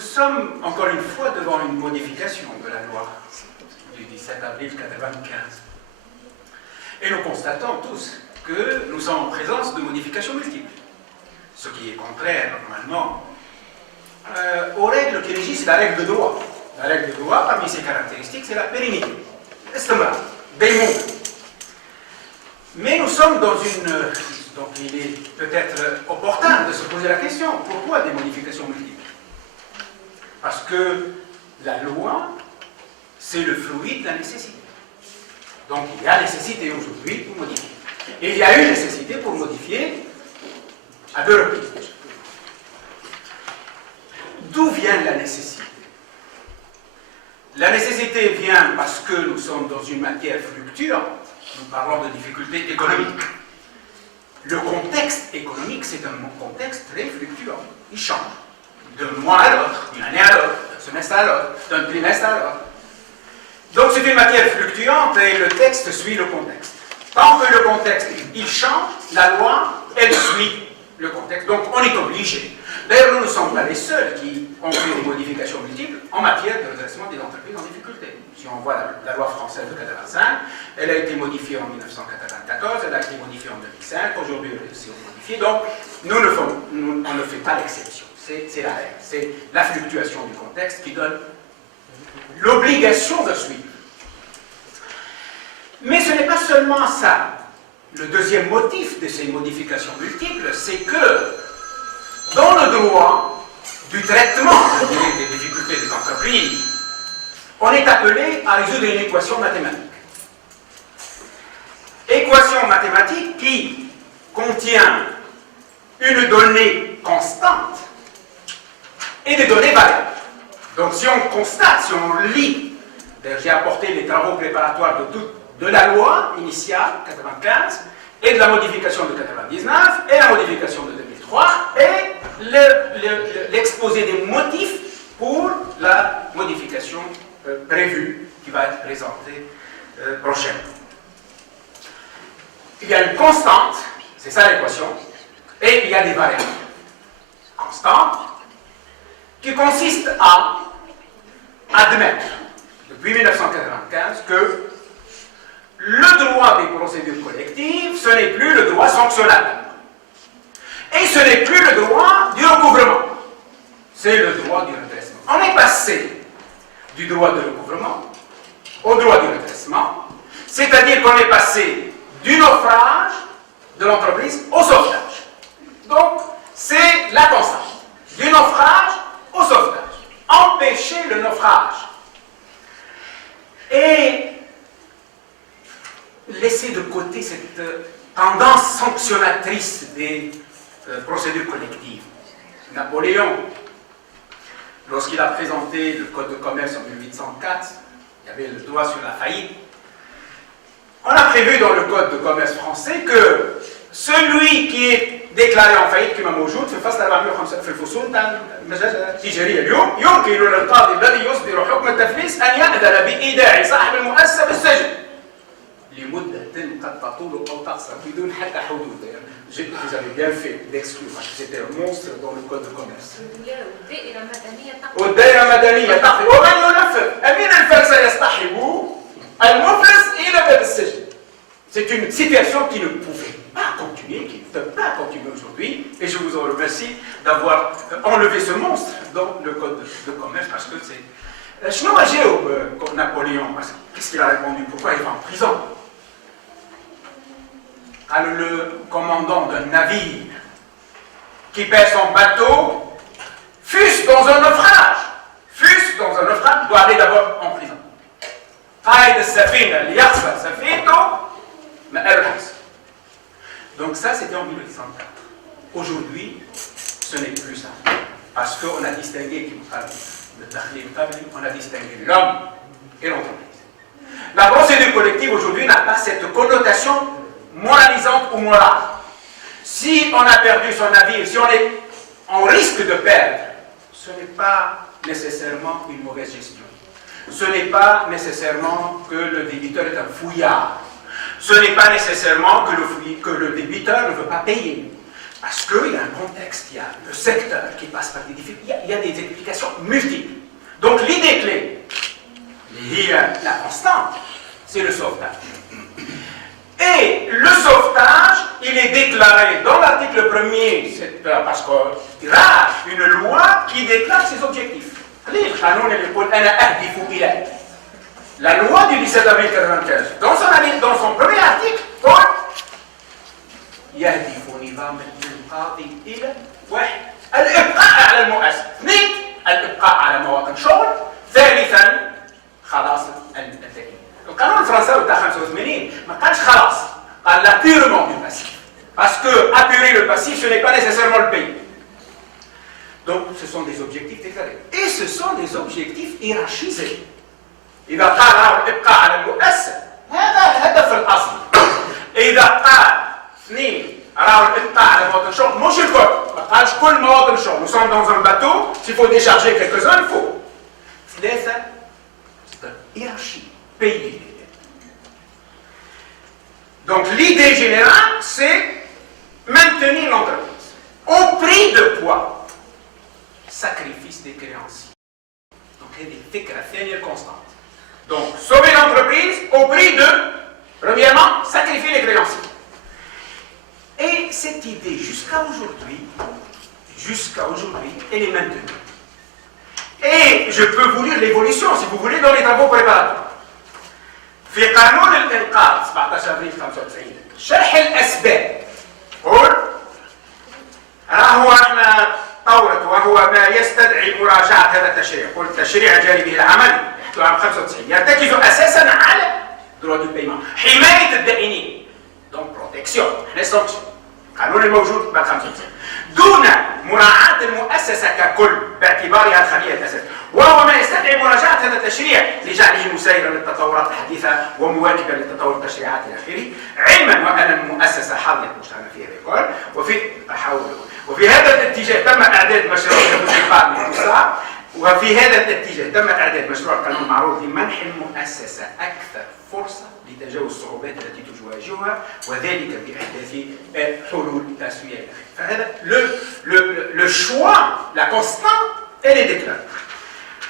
nous sommes encore une fois devant une modification de la loi du 17 avril 1995. Et nous constatons tous que nous sommes en présence de modifications multiples, ce qui est contraire normalement aux règles qui régissent la règle de droit. La règle de droit, parmi ses caractéristiques, c'est la pérennité. Estimable, des mots. Mais nous sommes dans une... Donc il est peut-être opportun de se poser la question, pourquoi des modifications multiples? Parce que la loi, c'est le fruit de la nécessité. Donc il y a nécessité aujourd'hui pour modifier. Et il y a eu nécessité pour modifier à deux reprises. D'où vient la nécessité? La nécessité vient parce que nous sommes dans une matière fluctuante. Nous parlons de difficultés économiques. Le contexte économique, c'est un contexte très fluctuant. Il change d'un mois à l'autre, d'une année à l'autre, d'un semestre à l'autre, d'un trimestre à l'autre. Donc c'est une matière fluctuante et le texte suit le contexte. Tant que le contexte, il change, la loi, elle suit le contexte. Donc on est obligé. D'ailleurs, nous ne sommes pas les seuls qui ont fait des modifications multiples en matière de redressement des entreprises en difficulté. Si on voit la loi française de 1985, elle a été modifiée en 1994, elle a été modifiée en 2005, aujourd'hui elle est modifiée. Donc on ne fait pas l'exception. C'est la règle. C'est la fluctuation du contexte qui donne l'obligation de suivre. Mais ce n'est pas seulement ça. Le deuxième motif de ces modifications multiples, c'est que dans le droit du traitement des difficultés des entreprises, on est appelé à résoudre une équation mathématique. Équation mathématique qui contient une donnée constante et des données variables. Donc si on constate, si on lit, j'ai apporté les travaux préparatoires de la loi initiale, 95, et de la modification de 99, et la modification de 2003, et l'exposé des motifs pour la modification prévue qui va être présentée prochainement. Il y a une constante, c'est ça l'équation, et il y a des variables. Constante, qui consiste à admettre, depuis 1995, que le droit des procédures collectives, ce n'est plus le droit sanctionnable. Et ce n'est plus le droit du recouvrement. C'est le droit du redressement. On est passé du droit de recouvrement au droit du redressement, c'est-à-dire qu'on est passé du naufrage de l'entreprise au sauvetage. Donc, c'est la constante. Du naufrage au sauvetage. Empêcher le naufrage. Et laisser de côté cette tendance sanctionnatrice des procédures collectives. Napoléon, lorsqu'il a présenté le Code de commerce en 1804, il y avait le droit sur la faillite. On a prévu dans le Code de commerce français que celui qui est déclaré en faillite كما موجود في الفصل 405 في الفصول بتاع المجال التجاريه اليوم يمكن للقاضي الذي يصدر حكم التفليس ان يأذن بإيداع صاحب المؤسسه بالسجن لمده قد تطول او تقصر بدون حتى حدود. Vous avez bien fait d'exclure parce que c'était un monstre dans le code de commerce. والدائرة المدنية تقضي ومن ينفذ أمين الفرس يصطحب المفلس إلى باب السجن. C'est une situation qui ne pouvait pas continuer, qui ne peut pas continuer aujourd'hui, et je vous en remercie d'avoir enlevé ce monstre dans le code de commerce, parce que c'est... شنو جاوب Napoléon? Qu'est-ce qu'il a répondu? Pourquoi il va en prison? Alors le commandant d'un navire qui perd son bateau, fût-ce dans un naufrage, doit aller d'abord en prison. Donc ça, c'était en 1804. Aujourd'hui, ce n'est plus ça. Parce qu'on a distingué, on a distingué l'homme et l'entreprise. La procédure collective aujourd'hui n'a pas cette connotation moralisante ou morale. Si on a perdu son navire, si on risque de perdre, ce n'est pas nécessairement une mauvaise gestion. Ce n'est pas nécessairement que le débiteur est un fouillard. Ce n'est pas nécessairement que le débiteur ne veut pas payer. Parce qu'il y a un contexte, il y a le secteur qui passe par des difficultés, il y a des explications multiples. Donc l'idée clé, la constante, c'est le sauvetage. Et le sauvetage, il est déclaré dans l'article 1er, c'est parce qu'il y a une loi qui déclare ses objectifs. La loi du 17 avril 1995, dans son premier article, يهدف نظام الانقاذ الى واحد الابقاء على المؤسسه، اثنين الابقاء على مواطن شغل، ثالثا خلاص التأمين. القانون الفرنساوي بتاع 85 ما قالش خلاص، قال l'apurement du passif. Parce que apurer le passif, ce n'est pas nécessairement le pays. Donc ce sont des objectifs déclarés. Et ce sont des objectifs hiérarchisés. إذا قال الابقاء على المؤسسه هذا هدف الاصل. إذا قال اثنين راهو الابقاء على مواطن الشغل مش الكل، ما قالش كل مواطن الشغل. Nous sommes dans un bateau, s'il faut décharger quelques-uns, il faut. ثلاثة hiérarchie, pays. Donc l'idée générale, c'est maintenir l'entreprise. Au prix de quoi? Sacrifice des créanciers. Donc هذه الفكرة الثانية الconstante. Donc sauver l'entreprise au prix de, premièrement, sacrifier les créanciers. Et cette idée, jusqu'à aujourd'hui, elle est maintenue. Et je peux vous lire l'évolution, si vous voulez, dans les travaux préparatoires. في قانون الإنقاذ 17 أبريل 95 شرح الأسباب قول راهو احنا طورت وهو ما يستدعي مراجعة هذا التشريع. قل التشريع جاري به العمل يحدث عام 95 يرتكز أساسا على droit du paiement، حماية الدائنين، donc protection، احنا sanction. القانون الموجود بعد 95 دون مراعاة المؤسسة ككل باعتبارها الخلية الأساسية، وهو ما يستدعي مراجعة هذا التشريع لجعله مسيرا للتطورات الحديثة ومواكبا لتطور التشريعات إلى آخره، علما وأن المؤسسة حظيت مجتمع فيها الكل. وفي هذا الاتجاه تم إعداد مشروع القانون المعروض لمنح المؤسسة أكثر فرصة لتجاوز الصعوبات التي تواجهها وذلك بإحداث حلول تسوية. فهذا le choix, la constante, elle est déclarée.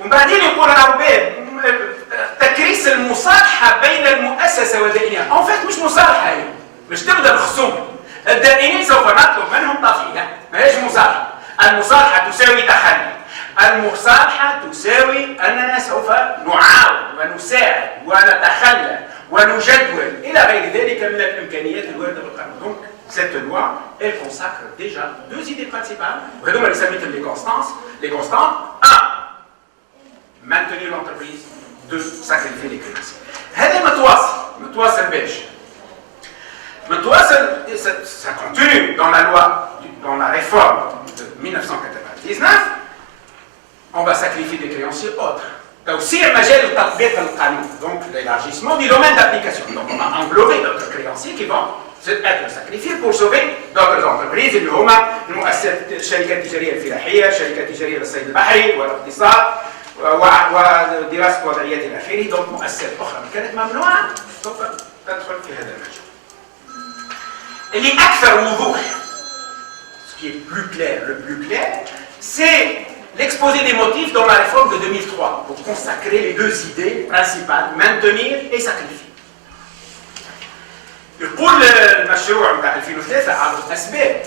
وبعدين يقول عباد تكريس المصالحة بين المؤسسة ودائنها. En fait مش مصالحة هي، مش تبدأ الخصومة. الدائنين سوف نطلب منهم تضحية، ما هيش مصالحة. المصالحة تساوي تحدي. المصالحة تساوي أننا سوف نعاون ونساعد ونتخلى ونجدول إلى غير ذلك من الإمكانيات الواردة بالقانون. Donc cette loi, elle consacre déjà deux idées principales. وهذوما اللي سميتهم les constantes. 1. maintenir l'entreprise. 2. sacrifier les créanciers. هذا متواصل باش ça continue dans la loi, dans la réforme de 1999. On va sacrifier des créanciers autres. توسيع مجال تطبيق القانون. Donc l'élargissement du domaine d'application. Donc on va englober d'autres créanciers qui vont être sacrifiés pour sauver d'autres entreprises اللي هما الشركات التجارية الفلاحية، الشركات التجارية للصيد البحري والاقتصاد ودراسة وضعيات إلى آخره. donc مؤسسات أخرى كانت ممنوعة سوف تدخل في هذا المجال. اللي أكثر وضوح، ce qui est plus clair, c'est l'exposé des motifs dans la réforme de 2003 pour consacrer les deux idées principales, maintenir et sacrifier. يقول المشروع بتاع 2003 عبر الأسباب،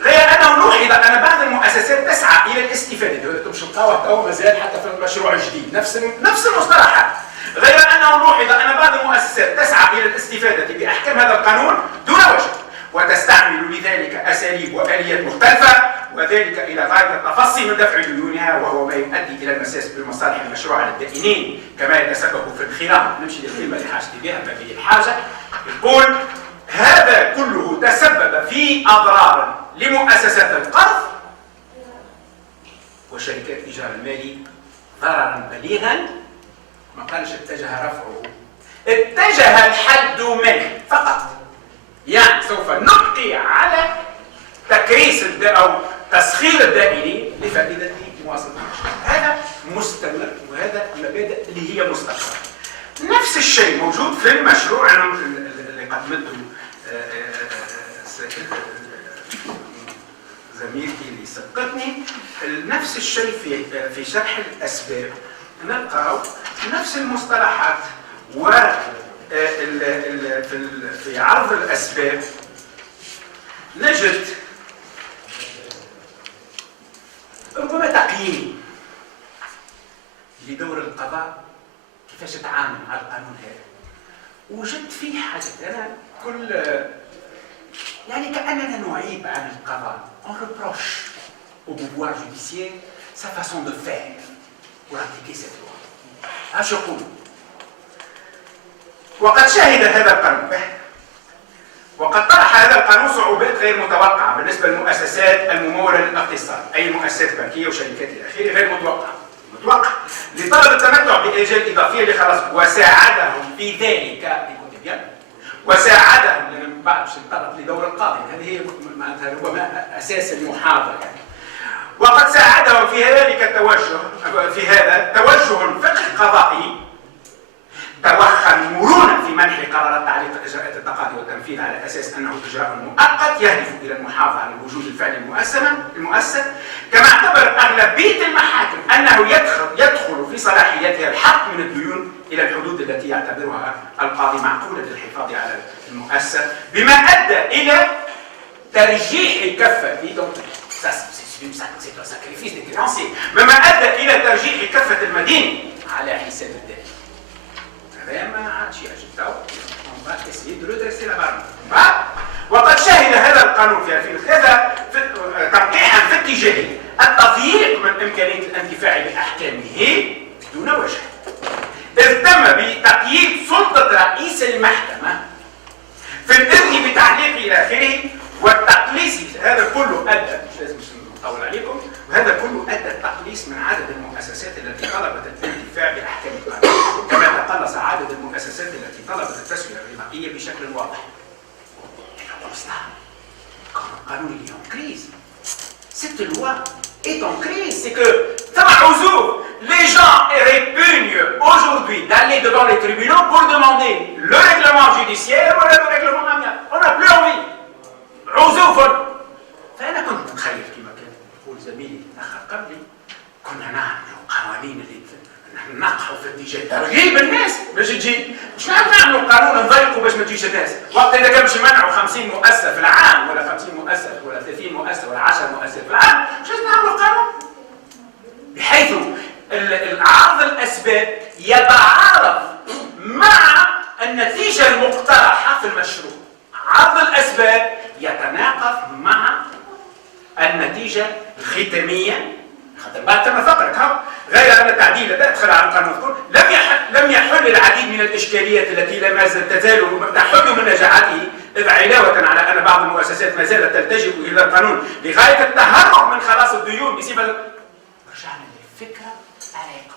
غير أنه نوحظ أن بعض المؤسسات تسعى إلى الاستفادة، مش القهوة تو مازال حتى في المشروع الجديد نفس المصطلحات، غير أنه نوحظ أن بعض المؤسسات تسعى إلى الاستفادة بأحكام هذا القانون دون وجه، وتستعمل لذلك أساليب وآليات مختلفة، وذلك إلى غاية التفصي من دفع ديونها، وهو ما يؤدي إلى المساس بمصالح المشروع على الدائنين، كما يتسبب في انخراط. نمشي للقيمة اللي حاجتي بها ما فيه الحاجة. يقول هذا كله تسبب في أضرار لمؤسسات القرض وشركات الإيجار المالي ضررا بليغا. ما قالش اتجه رفعه، اتجه الحد منه فقط. يعني سوف نبقي على تكريس أو تسخير الدائنين لفائدة مواصلة المشروع. هذا مستمر، وهذا المبادئ اللي هي مستقرة. نفس الشيء موجود في المشروع اللي قدمته زميلي اللي سبقتني نفس الشيء في شرح الأسباب نلقاو نفس المصطلحات و في عرض الأسباب نجد ربما تقييمي لدور القضاء كيفاش يتعامل مع القانون هذا. وجدت فيه حاجة أنا كل يعني كأننا نعيب عن القضاء. On reproche au pouvoir judiciaire sa façon de faire pour appliquer cette loi. اش يقول؟ وقد شهد هذا القانون وقد طرح هذا القانون صعوبات غير متوقعة بالنسبة للمؤسسات الممولة للاقتصاد أي المؤسسات البنكية وشركات إلى آخره غير متوقع لطلب التمتع بآجال إضافية لخلاص وساعدهم في ذلك وساعدهم لأن بعد باش نتطرق لدور القاضي هذه هي معناتها ربما أساس المحاضرة يعني. وقد ساعدهم في ذلك توجه الفقه القضائي توخى المرونة في منح قرارات تعليق إجراءات التقاضي والتنفيذ على أساس أنه إجراء مؤقت يهدف إلى المحافظة على الوجود الفعلي المؤسس كما اعتبر أغلبية المحاكم أنه يدخل في صلاحيتها الحق من الديون إلى الحدود التي يعتبرها القاضي معقولة الحفاظ على المؤسس بما أدى إلى ترجيح كفة بما أدى إلى ترجيح كفة المدين على حساب الدين. هذا ما عادش يعجب وقد شهد هذا القانون في 2003 تنقيحا في اتجاه التضييق من إمكانية الانتفاع بأحكامه دون وجه إذ تم بتقييد سلطة رئيس المحكمة في الإذن بتعليق إلى آخره والتقليص. هذا كله أدى مش لازم نطول عليكم وهذا كله أدى التقليص من عدد المؤسسات التي طلبت الانتفاع بأحكام القانون كما تقلص عدد المؤسسات التي طلبت التسوية الغذائية بشكل واضح. القانون اللي est en crise. Cette loi est en crise. C'est que les gens répugnent aujourd'hui d'aller devant les tribunaux pour demander le règlement judiciaire ou le règlement amiable. On n'a plus envie. عزوف. فأنا كنت متخيل كما كان يقول زميلي الأخ قبلي كنا نعمل قوانين اللي نقحوا في اتجاه ترغيب الناس باش تجي مش نعملوا قانون نضيقوا باش ما تجيش الناس. وقت اذا كان باش يمنعوا 50 مؤسسه في العام ولا 50 مؤسسه ولا 30 مؤسسه ولا 10 مؤسسات في العام مش لازم نعملوا قانون بحيث عرض الاسباب يتعارض مع النتيجه المقترحه في المشروع. عرض الاسباب يتناقض مع النتيجه الختاميه. بعد كما فقرك غير ان التعديل الذي ادخل على القانون المذكور لم يحل العديد من الاشكاليات التي لا تزال تحل من نجاعته اذ علاوه على ان بعض المؤسسات ما زالت تلتجئ الى القانون لغايه التهرب من خلاص الديون بصفه رجعنا للفكره العريقه.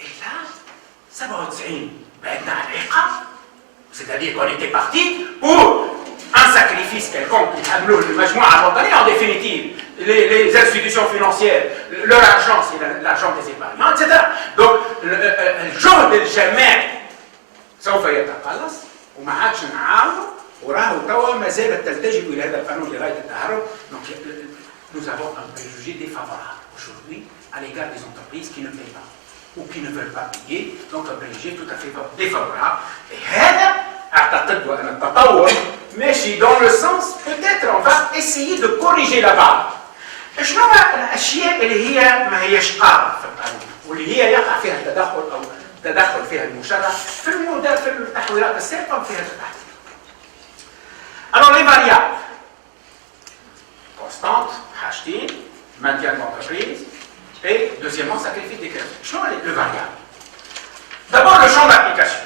الا 97 بعدنا عن العقاب c'est-à-dire qu'on était parti pour un sacrifice quelconque يحملوه المجموعه الوطنيه en définitive les institutions financières, leur argent, c'est l'argent des épargnants, etc. Donc, الجهد الجماعي سوف يتقلص وما عادش نعاونوا وراهو توا ما زالت تلتجئ الى هذا القانون لغايه التهرب. Donc, nous avons un préjugé défavorable aujourd'hui à l'égard des entreprises qui ne paient pas ou qui ne veulent pas payer. Donc, un préjugé tout à fait défavorable. Et هذا أعتقد أن التطور ماشي dans le sens peut-être on va essayer de corriger la barre. شنو الاشياء اللي هي ما هيش قاعده في القانون واللي هي يقع فيها التدخل او تدخل فيها المشرع في التحويلات السابقه وفيها التحويل. Alors les variables constantes حاجتين maintien d'entreprise et deuxièmement sacrifice des créances. شنو le variable؟ D'abord le champ d'application.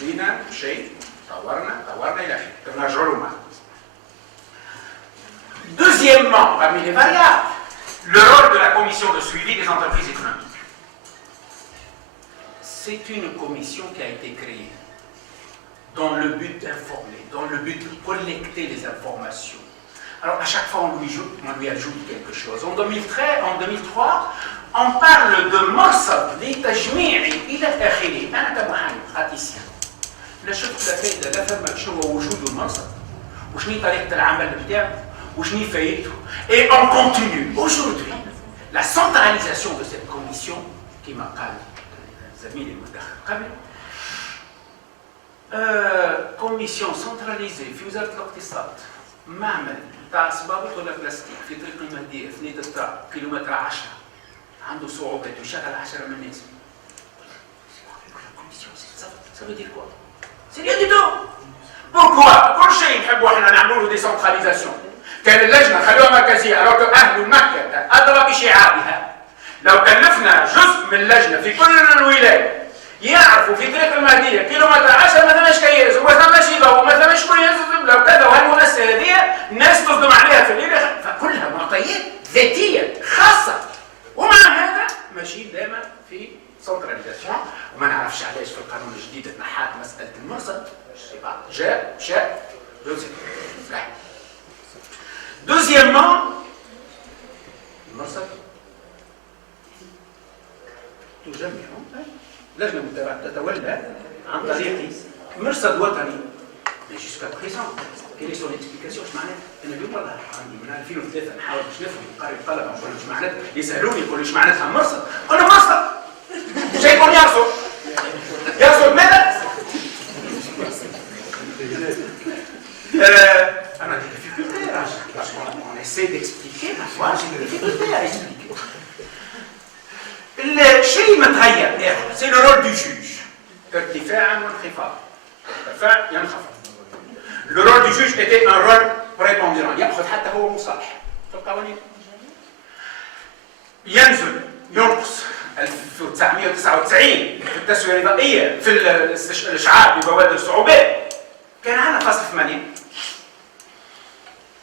بدينا شيء طورنا الى اخره تنرجعوا معنا. Deuxièmement, parmi les variables, le rôle de la commission de suivi des entreprises économiques. C'est une commission qui a été créée dans le but d'informer, dans le but de collecter les informations. Alors à chaque fois on lui ajoute quelque chose. En 2003, on parle de مرصد لتجميع إلى آخره. أنا كمحامي praticien لا شفت لا فائدة لا ثم شنو وجود المرصد وشنو طريقه العمل بتاعه وشنو فايدته. Et on continue aujourd'hui la centralisation de cette commission كما قال زميلي المتأخر قبل. كوميسيون سنتراليزي في وزاره الاقتصاد، معمل تاع صبابط ولا بلاستيك في طريق المهديه في نيت الطراب كيلومتر 10 عنده صعوبات ويشغل 10 من الناس. Ça veut dire quoi? C'est rien du tout. Pourquoi? كل شيء نحبوا احنا نعملوا له ديسنتراليزاسيون. كان اللجنه خلوها مركزيه، alors que اهل مكه ادرى بشعابها. لو كلفنا جزء من اللجنه في كل الولايه يعرفوا في طريق المهديه كيلومتر 10 ما ثماش كياس وما ثماش ضوء وما ثماش شكون يصدم لو كذا، وهالمؤسسه هذه الناس تصدم عليها في الليل، فكلها معطيات ذاتيه خاصه. ومع هذا ماشيين دائما في سنتراليزاسيون، وما نعرفش علاش في القانون الجديد تنحات مساله المرصد. جاء شاء دوزيامون المرصد تجمع لجنه متابعه تتولى عن طريق مرصد وطني. Mais jusqu'à présent, quelle est son explication؟ ايش معناتها؟ انا اليوم والله عندي من 2003 نحاول باش نفهم نقري الطلبه نقول ايش معناتها، يسالوني يقولوا ايش معناتها مرصد؟ قلنا مرصد شيء يكون يرصد. يرصد ماذا؟ انا دي difficulté parce qu'on essaie d'expliquer parfois j'ai des difficultés à expliquer. الشيء متغير سي لو رول دو جوج، ارتفاعا وانخفاضا، ارتفاع ينخفض. لو رول دو جوج était un rôle prépondérant، ياخذ حتى هو مصالح في القوانين. ينزل ينقص 1999 في التسويه النظاميه في الاشعار ببوادر الصعوبات كان عندنا فصل 8.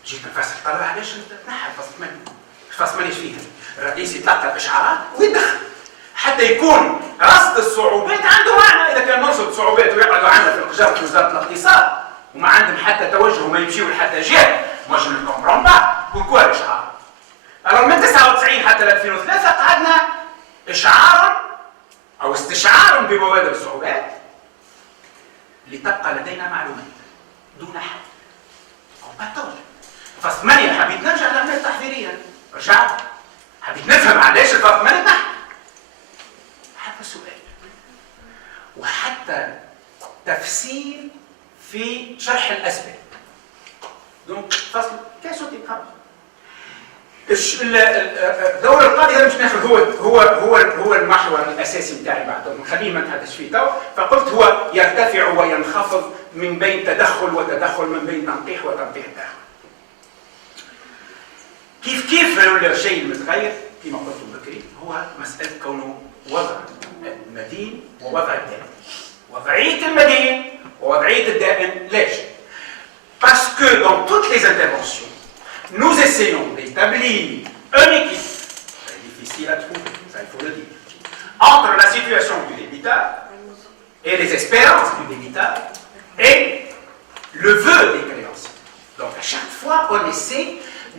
جيت نفسر الطلبه علاش تنحى فصل 8. فصل 8 ايش فيها؟ الرئيس يتلقى الاشعارات ويدخل حتى يكون رصد الصعوبات عنده معنى. اذا كان نرصد صعوبات ويقعدوا عندنا في القجار في وزاره الاقتصاد وما عندهم حتى توجه وما يمشيوا لحتى جهه، moi je ne comprends pas pourquoi الاشعار. alors من 99 حتى 2003 قعدنا اشعارا او استشعارا ببوادر الصعوبات لتبقى لدينا معلومات دون حد او باتوج. فصل 8 حبيت نرجع للعمليه التحضيريه، رجعت حبيت نفهم علاش الفصل 8 تحت. حتى سؤال وحتى تفسير في شرح الاسباب. دونك فصل كاسو تيقام الدور القاضي هذا مش ناخذ هو المحور الاساسي بتاعي بعد نخليه ما نتحدث فيه تو. فقلت هو يرتفع وينخفض من بين تدخل وتدخل، من بين تنقيح وتنقيح داخل. كيف الشيء المتغير كما قلت بكري هو مساله كونه وضع المدين ووضع الدائن. وضعيه المدين ووضعيه الدائن ليش؟ Parce que dans toutes les interventions, nous essayons d'établir un équilibre, c'est difficile à trouver, ça il faut le dire, entre la situation du débiteur et les espérances du débiteur et le vœu des créanciers. Donc à chaque fois, on essaie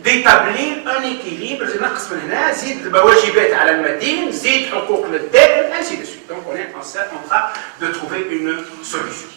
d'établir un équilibre. نقص من هنا زيد الواجبات على المدين، زيد حقوق للدائن، ainsi de suite. Donc on est en train de trouver une solution.